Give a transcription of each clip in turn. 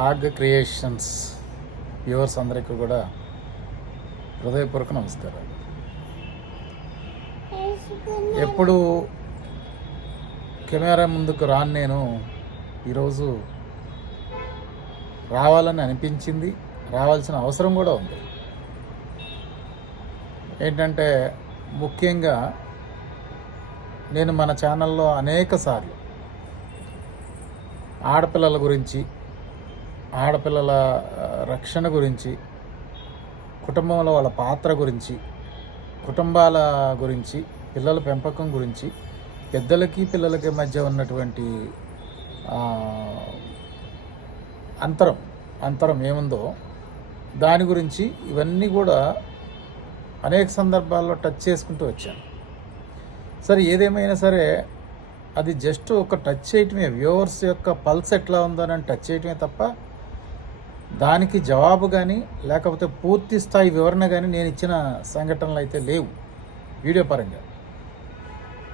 ఆగ్ creations viewers అందరికీ కూడా హృదయపూర్వక నమస్కారాలు. ఎప్పుడు కెమెరా ముందుకు రాను నేను ఈరోజు రావాలని అనిపించింది రావాల్సిన అవసరం కూడా ఉంది. ఏంటంటే ముఖ్యంగా నేను మన ఛానల్లో అనేక సార్లు ఆడపిల్లల గురించి ఆడపిల్లల రక్షణ గురించి కుటుంబంలో వాళ్ళ పాత్ర గురించి కుటుంబాల గురించి పిల్లల పెంపకం గురించి పెద్దలకి పిల్లలకి మధ్య ఉన్నటువంటి అంతరం అంతరం ఏముందో దాని గురించి ఇవన్నీ కూడా అనేక సందర్భాల్లో టచ్ చేసుకుంటూ వచ్చాను. సరే ఏదేమైనా సరే అది జస్ట్ ఒక టచ్ చేయటమే వ్యూవర్స్ యొక్క పల్స్ ఎట్లా ఉందో అని టచ్ చేయటమే తప్ప దానికి జవాబు కానీ లేకపోతే పూర్తి స్థాయి వివరణ కానీ నేను ఇచ్చిన సంఘటనలు అయితే లేవు వీడియో పరంగా.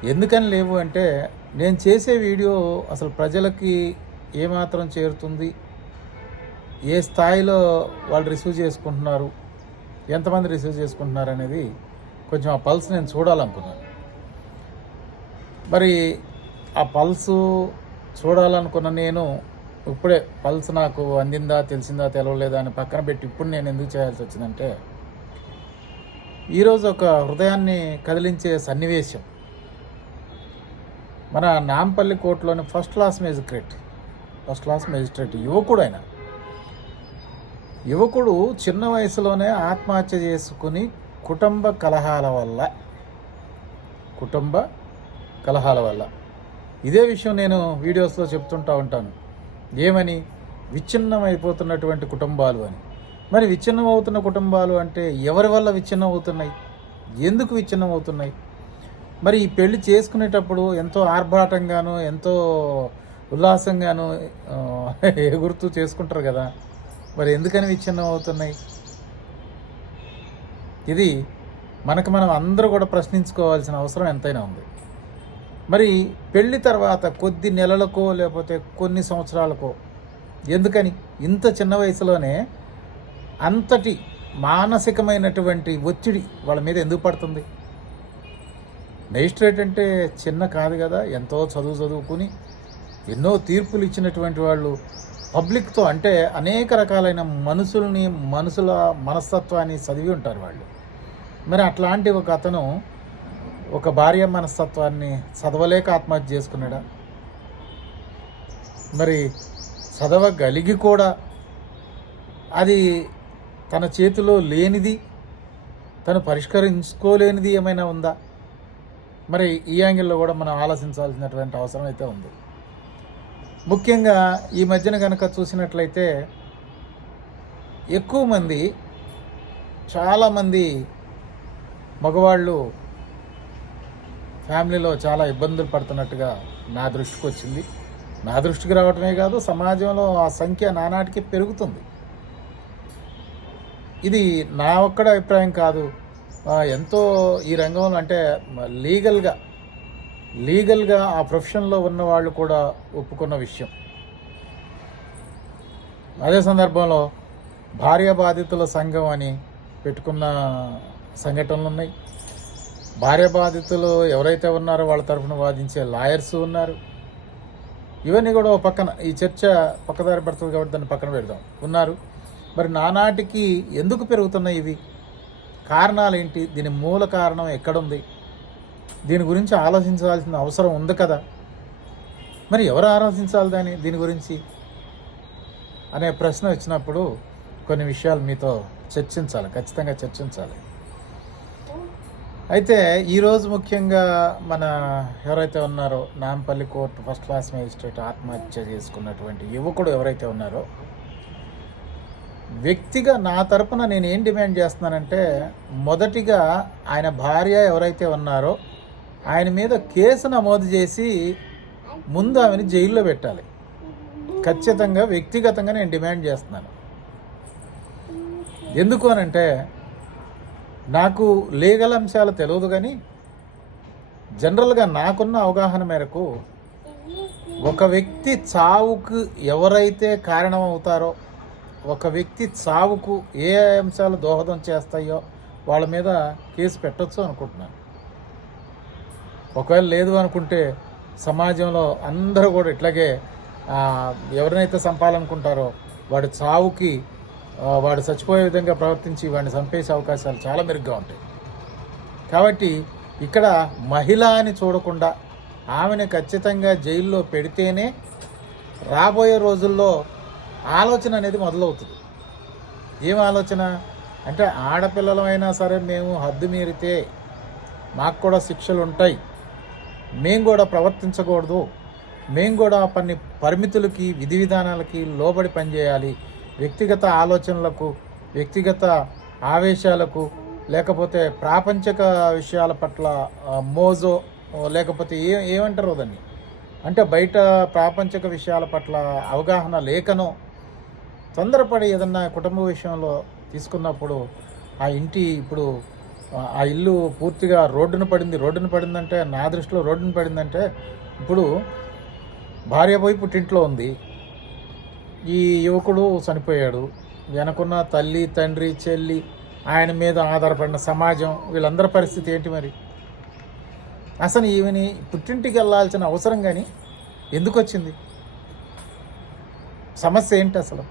ఎందుకని లేవు అంటే నేను చేసే వీడియో అసలు ప్రజలకి ఏమాత్రం చేరుతుంది? ఏ స్థాయిలో వాళ్ళు రిసీవ్ చేసుకుంటున్నారు? ఎంతమంది రిసీవ్ చేసుకుంటున్నారు అనేది కొంచెం ఆ పల్స్ నేను చూడాలనుకున్నాను. మరి ఆ పల్సు చూడాలనుకున్న నేను ఇప్పుడే పల్స్ నాకు అందిందా తెలిసిందా తెలవలేదా అని పక్కన పెట్టి ఇప్పుడు నేను ఎందుకు చేయాల్సి వచ్చిందంటే ఈరోజు ఒక హృదయాన్ని కదిలించే సన్నివేశం. మన Nampally కోర్టులోని first class magistrate first class magistrate యువకుడు ఆయన యువకుడు చిన్న వయసులోనే ఆత్మహత్య చేసుకుని కుటుంబ కలహాల వల్ల కుటుంబ కలహాల వల్ల. ఇదే విషయం నేను వీడియోస్లో చెప్తుంటా ఉంటాను. ఏమని? విచ్ఛిన్నమైపోతున్నటువంటి కుటుంబాలు అని. మరి విచ్ఛిన్నం అవుతున్న కుటుంబాలు అంటే ఎవరి వల్ల విచ్ఛిన్నం అవుతున్నాయి ఎందుకు విచ్ఛిన్నం అవుతున్నాయి మరి ఈ పెళ్ళి చేసుకునేటప్పుడు ఎంతో ఆర్భాటంగాను ఎంతో ఉల్లాసంగాను ఎగురుతు ఎగురుతూ చేసుకుంటారు కదా? మరి ఎందుకని విచ్ఛిన్నం అవుతున్నాయి ఇది మనకు మనం అందరూ కూడా ప్రశ్నించుకోవాల్సిన అవసరం ఎంతైనా ఉంది. మరి పెళ్ళి తర్వాత కొద్ది నెలలకో లేకపోతే కొన్ని సంవత్సరాలకో ఎందుకని? ఇంత చిన్న వయసులోనే అంతటి మానసికమైనటువంటి ఒత్తిడి వాళ్ళ మీద ఎందుకు పడుతుంది? మెజిస్ట్రేట్ అంటే చిన్న కాదు కదా ఎంతో చదువు చదువుకుని ఎన్నో తీర్పులు ఇచ్చినటువంటి వాళ్ళు పబ్లిక్తో అంటే అనేక రకాలైన మనుషుల్ని మనుషుల మనస్తత్వాన్ని చదివి ఉంటారు వాళ్ళు. మరి అట్లాంటి ఒక అతను ఒక భార్య మనస్తత్వాన్ని చదవలేక ఆత్మహత్య చేసుకున్నాడా? మరి చదవగలిగి కూడా అది తన చేతిలో లేనిది తను పరిష్కరించుకోలేనిది ఏమైనా ఉందా? మరి ఈ యాంగిల్లో కూడా మనం ఆలోచించాల్సినటువంటి అవసరం అయితే ఉంది. ముఖ్యంగా ఈ మధ్యన కనుక చూసినట్లయితే ఎక్కువ మంది చాలామంది మగవాళ్ళు ఫ్యామిలీలో చాలా ఇబ్బందులు పడుతున్నట్టుగా నా దృష్టికి వచ్చింది. నా దృష్టికి రావటమే కాదు సమాజంలో ఆ సంఖ్య నానాటికి పెరుగుతుంది. ఇది నా ఒక్కడ అభిప్రాయం కాదు. ఎంతో ఈ రంగంలో అంటే లీగల్గా లీగల్గా ఆ ప్రొఫెషన్లో ఉన్న వాళ్ళు కూడా ఒప్పుకున్న విషయం. అదే సందర్భంలో భార్య బాధితుల సంఘం అని పెట్టుకున్న సంఘటనలు ఉన్నాయి. భార్య బాధితులు ఎవరైతే ఉన్నారో వాళ్ళ తరఫున వాదించే లాయర్స్ ఉన్నారు. ఇవన్నీ కూడా ఒక పక్కన ఈ చర్చ పక్కదారి పడుతుంది కాబట్టి దాన్ని పక్కన పెడదాం. ఉన్నారు. మరి నానాటికి ఎందుకు పెరుగుతున్నాయి ఇవి? కారణాలు ఏంటి? దీని మూల కారణం ఎక్కడుంది? దీని గురించి ఆలోచించాల్సిన అవసరం ఉంది కదా. మరి ఎవరు ఆలోచించాలి దాని దీని గురించి? అనే ప్రశ్న వచ్చినప్పుడు కొన్ని విషయాలు మీతో చర్చించాలి ఖచ్చితంగా చర్చించాలి. అయితే ఈరోజు ముఖ్యంగా మన ఎవరైతే ఉన్నారో Nampally court first class magistrate ఆత్మహత్య చేసుకున్నటువంటి యువకుడు ఎవరైతే ఉన్నారో వ్యక్తిగా నా తరపున నేను ఏం డిమాండ్ చేస్తున్నానంటే మొదటిగా ఆయన భార్య ఎవరైతే ఉన్నారో ఆయన మీద కేసు నమోదు చేసి ముందు ఆమెను జైల్లో పెట్టాలి. ఖచ్చితంగా వ్యక్తిగతంగా నేను డిమాండ్ చేస్తున్నాను. ఎందుకు అనంటే నాకు లీగల్ అంశాలు తెలియదు కానీ జనరల్గా నాకున్న అవగాహన మేరకు ఒక వ్యక్తి చావుకు ఎవరైతే కారణం అవుతారో ఒక వ్యక్తి చావుకు ఏ అంశాలు దోహదం చేస్తాయో వాళ్ళ మీద కేసు పెట్టచ్చు అనుకుంటున్నాను. ఒకవేళ లేదు అనుకుంటే సమాజంలో అందరూ కూడా ఇట్లాగే ఎవరినైతే చంపాలనుకుంటారో వాడి చావుకి వాడు చచ్చిపోయే విధంగా ప్రవర్తించి వాడిని చంపేసే అవకాశాలు చాలా మెరుగ్గా ఉంటాయి. కాబట్టి ఇక్కడ మహిళ అని చూడకుండా ఆమెను ఖచ్చితంగా జైల్లో పెడితేనే రాబోయే రోజుల్లో ఆలోచన అనేది మొదలవుతుంది. ఏం ఆలోచన? అంటే ఆడపిల్లలమైనా సరే మేము హద్దు మీరితే మాకు కూడా శిక్షలు ఉంటాయి. మేము కూడా ప్రవర్తించకూడదు. మేము కూడా కొన్ని పరిమితులకి విధి విధానాలకి లోబడి పనిచేయాలి. వ్యక్తిగత ఆలోచనలకు వ్యక్తిగత ఆవేశాలకు లేకపోతే ప్రాపంచిక విషయాల పట్ల మోజో లేకపోతే ఏ ఏమంటారు దాన్ని? అంటే బయట ప్రాపంచక విషయాల పట్ల అవగాహన లేకనో తొందరపడి ఏదన్నా కుటుంబ విషయంలో తీసుకున్నప్పుడు ఆ ఇంటి ఇప్పుడు ఆ- ఆ ఇల్లు పూర్తిగా రోడ్డున పడింది రోడ్డున పడిందంటే నా దృష్టిలో రోడ్డున పడిందంటే ఇప్పుడు భార్య పోయి పుట్టింట్లో ఉంది. ఈ యువకుడు చనిపోయాడు. వెనకున్న తల్లి తండ్రి చెల్లి ఆయన మీద ఆధారపడిన సమాజం వీళ్ళందరి పరిస్థితి ఏంటి మరి? అసలు ఈమెని పుట్టింటికి వెళ్ళాల్సిన అవసరం కానీ ఎందుకు వచ్చింది? సమస్య ఏంటి అసలు?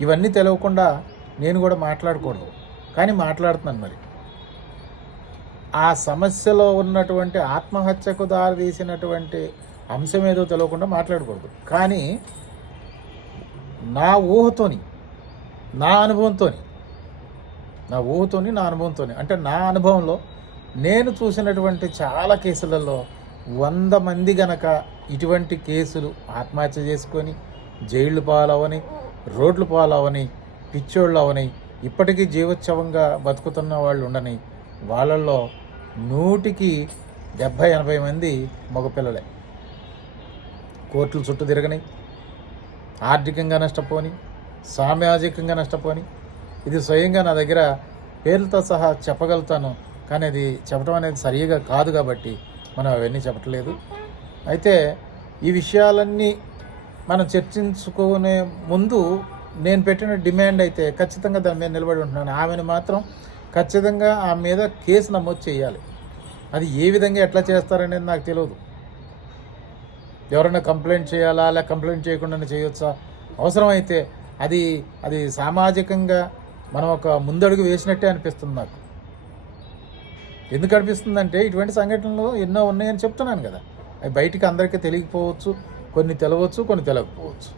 ఇవన్నీ తెలియకుండా నేను కూడా మాట్లాడకూడదు. కానీ మాట్లాడుతున్నాను మరి. ఆ సమస్యలో ఉన్నటువంటి ఆత్మహత్యకు దారితీసినటువంటి అంశం ఏదో తెలియకుండా మాట్లాడకూడదు. కానీ నా ఊహతోని నా అనుభవంతోని నా ఊహతోని నా అనుభవంతోని. అంటే నా అనుభవంలో నేను చూసినటువంటి చాలా కేసులలో వంద మంది గనక ఇటువంటి కేసులు ఆత్మహత్య చేసుకొని జైళ్ళు పాలవని రోడ్లు పాలవని పిచ్చోళ్ళు అవని ఇప్పటికీ జీవోత్సవంగా బతుకుతున్న వాళ్ళు ఉండని వాళ్ళల్లో నూటికి డెబ్భై ఎనభై మంది మగపిల్లలే. కోర్టులు చుట్టూ తిరగని ఆర్థికంగా నష్టపోని సామాజికంగా నష్టపోని ఇది స్వయంగా నా దగ్గర పేర్లతో సహా చెప్పగలుగుతాను. కానీ అది చెప్పడం అనేది సరిగా కాదు కాబట్టి మనం అవన్నీ చెప్పట్లేదు. అయితే ఈ విషయాలన్నీ మనం చర్చించుకునే ముందు నేను పెట్టిన డిమాండ్ అయితే ఖచ్చితంగా దాని మీద నిలబడి ఉంటున్నాను. ఆమెను మాత్రం ఖచ్చితంగా ఆమె మీద కేసు నమోదు చేయాలి. అది ఏ విధంగా ఎట్లా చేస్తారనేది నాకు తెలియదు. ఎవరైనా కంప్లైంట్ చేయాలా లేక కంప్లైంట్ చేయకుండానే చేయొచ్చా? అవసరమైతే అది అది సామాజికంగా మనం ఒక ముందడుగు వేసినట్టే అనిపిస్తుంది నాకు. ఎందుకు అనిపిస్తుందంటే ఇటువంటి సంఘటనలు ఎన్నో ఉన్నాయని చెప్తున్నాను కదా. అవి బయటికి అందరికీ తెలియకపోవచ్చు కొన్ని తెలవచ్చు కొన్ని తెలియకపోవచ్చు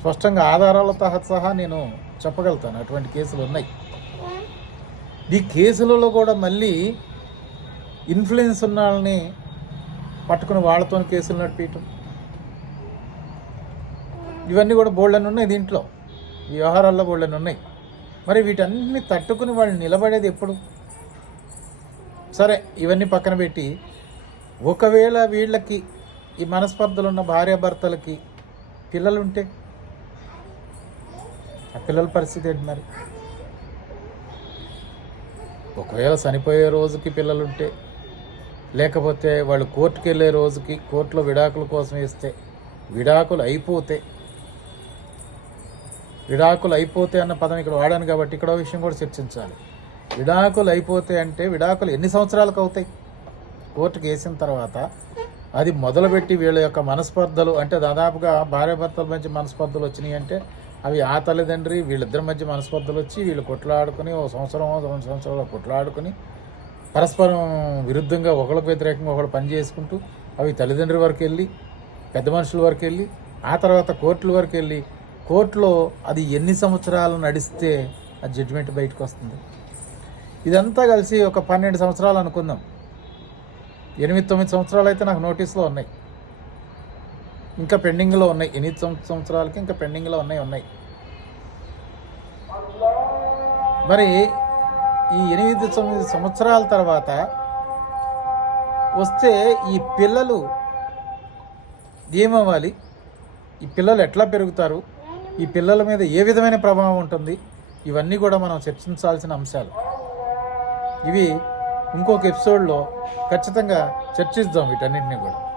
స్పష్టంగా ఆధారాలతో సహా నేను చెప్పగలుగుతాను. అటువంటి కేసులు ఉన్నాయి. ఈ కేసులలో కూడా మళ్ళీ ఇన్ఫ్లుయెన్స్ ఉన్న వాళ్ళని పట్టుకుని వాళ్ళతో కేసులు నడిపించటం ఇవన్నీ కూడా బోల్డని ఉన్నాయి దీంట్లో. వ్యవహారాల్లో బోల్డని ఉన్నాయి. మరి వీటన్ని తట్టుకుని వాళ్ళు నిలబడేది ఎప్పుడు? సరే ఇవన్నీ పక్కన పెట్టి ఒకవేళ వీళ్ళకి ఈ మనస్పర్ధలు ఉన్న భార్యాభర్తలకి పిల్లలు ఉంటే ఆ పిల్లల పరిస్థితి ఏంటి మరి? ఒకవేళ చనిపోయే రోజుకి పిల్లలుంటే లేకపోతే వాళ్ళు కోర్టుకి వెళ్ళే రోజుకి కోర్టులో విడాకుల కోసం ఇస్తే విడాకులు అయిపోతే విడాకులు అయిపోతే అన్న పదం ఇక్కడ వాడాను కాబట్టి ఇక్కడ విషయం కూడా చర్చించాలి. విడాకులు అయిపోతే అంటే విడాకులు ఎన్ని సంవత్సరాలకు అవుతాయి? కోర్టుకి వేసిన తర్వాత అది మొదలుపెట్టి వీళ్ళ యొక్క మనస్పర్ధలు అంటే దాదాపుగా భార్యాభర్తల మధ్య మనస్పర్ధలు వచ్చినాయి అంటే అవి ఆ తల్లిదండ్రి వీళ్ళిద్దరి మధ్య మనస్పర్ధలు వచ్చి వీళ్ళు కొట్లాడుకుని ఓ సంవత్సరం రెండు సంవత్సరాలు కొట్లాడుకుని పరస్పరం విరుద్ధంగా ఒకళ్ళకి వ్యతిరేకంగా ఒకళ్ళు పని చేసుకుంటూ అవి తల్లిదండ్రుల వరకు వెళ్ళి పెద్ద మనుషుల వరకు వెళ్ళి ఆ తర్వాత కోర్టుల వరకు వెళ్ళి కోర్టులో అది ఎన్ని సంవత్సరాలు నడిస్తే ఆ జడ్జిమెంట్ బయటకు వస్తుంది. ఇదంతా కలిసి ఒక పన్నెండు సంవత్సరాలు అనుకుందాం. ఎనిమిది తొమ్మిది సంవత్సరాలు అయితే నాకు నోటీస్లో ఉన్నాయి. ఇంకా పెండింగ్లో ఉన్నాయి. ఎనిమిది సంవత్సరాలకి ఇంకా పెండింగ్లో ఉన్నాయి ఉన్నాయి. మరి ఈ ఎనిమిది తొమ్మిది సంవత్సరాల తర్వాత వస్తే ఈ పిల్లలు ఏమవ్వాలి? ఈ పిల్లలు ఎట్లా పెరుగుతారు? ఈ పిల్లల మీద ఏ విధమైన ప్రభావం ఉంటుంది? ఇవన్నీ కూడా మనం చర్చించాల్సిన అంశాలు. ఇవి ఇంకొక ఎపిసోడ్లో ఖచ్చితంగా చర్చిద్దాం వీటన్నిటిని కూడా.